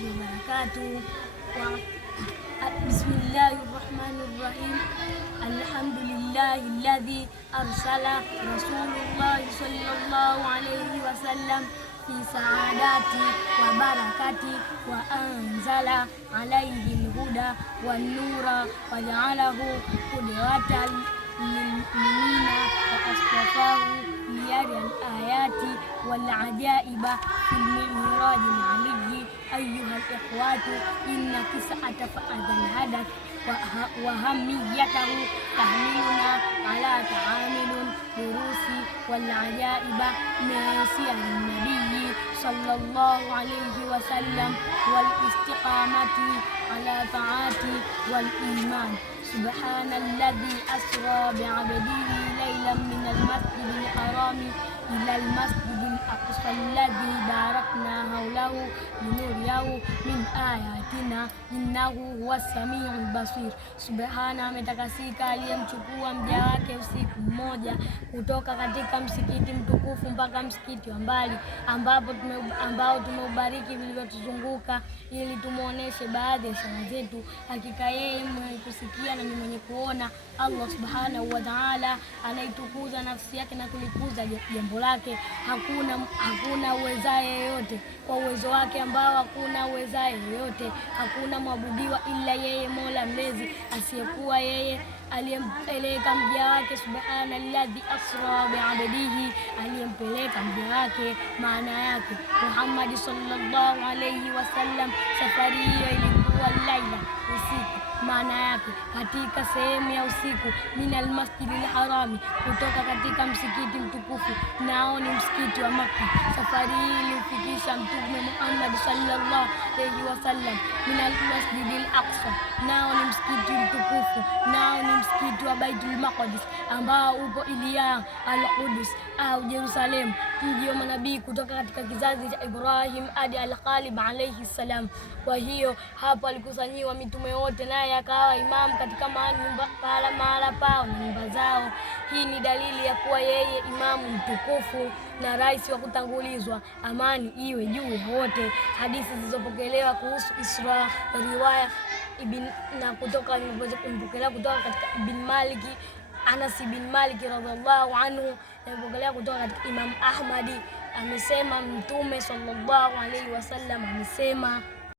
warahmatullahi wabarakatuh. Bismillahirrahmanirrahim. Alhamdulillahi alladhi arsala Rasulullah sallallahu alayhi wasallam fi saadati wa barakati wa anzala alayhi alhuda wan nura wa ja'alahu qudwatan lilmu'minina wa asfafahu liyari al-ayati wal ajaiba fil mi'rajil aliyyi. Ayyuhal ikhwatu, inna kis'ata fa'adhal hadath wa hamiyatahu tahmiluna ala ta'amilun durusi wal ajaiba min siyaril nabiyyi sallallahu alayhi wa sallam wal istiqamati ala ta'ati wal iman. Subhanalladzi asra bi'abdihi laylan minal masjidil harami ilal masjidil aqsa alladzi barakna hawlahu linuriyahu min ayatina innahu huwas samiul basir. Subhana, ametakasika aliyemchukua mja wake usiku mmoja kutoka katika msikiti mtukufu mpaka msikiti wa mbali ambao tumeubariki vilivyotuzunguka ili tumuoneshe baadhi ya ishara zetu. Hakika yeye mwenye kusikia na ni mwenye kuona. Allah subhanahu wa ta'ala anaitukuza nafsi yake na kulikuza jambo lake. Hakuna uwezaye yoyote kwa uwezo wake ambao hakuna uwezaye yoyote. Hakuna mwabudiwa ila yeye, Mola mlezi asiyekuwa yeye aliyempeleka mja wake. Subhanalladhi asra bi'abdihi, aliyempeleka mja wake. Maana yake Muhammad sallallahu alayhi wasallam, safari hiyo ilikuwa laila, usiku. Maana yake katika sehemu ya usiku, minal masjidil harami, kutoka katika msikiti mtukufu, nao ni msikiti wa Makka. Safari hii ilimfikisha Mtume Muhammad sallallahu alayhi wasallam minal masjidil aqsa, nao ni msikiti mtukufu, nao ni msikiti wa Baitul Maqdis ambao upo Ilya al-Qudus au Jerusalem, mji wa manabii kutoka katika kizazi cha Ibrahim hadi al-Khalid alayhi salam. Kwa hiyo hapo alikusanyiwa mitume wote, naye akawa imamu katika mahala pao na nyumba zao. Hii ni dalili ya kuwa yeye imamu mtukufu na rais wa kutangulizwa, amani iwe juu ya wote. Hadithi zilizopokelewa kuhusu Isra riwaya na kutoka katika Ibn Maliki, Anas bin Malik radhiallahu anhu, imepokelewa kutoka katika Imam Ahmadi. Amesema Mtume sallallahu alaihi wasallam amesema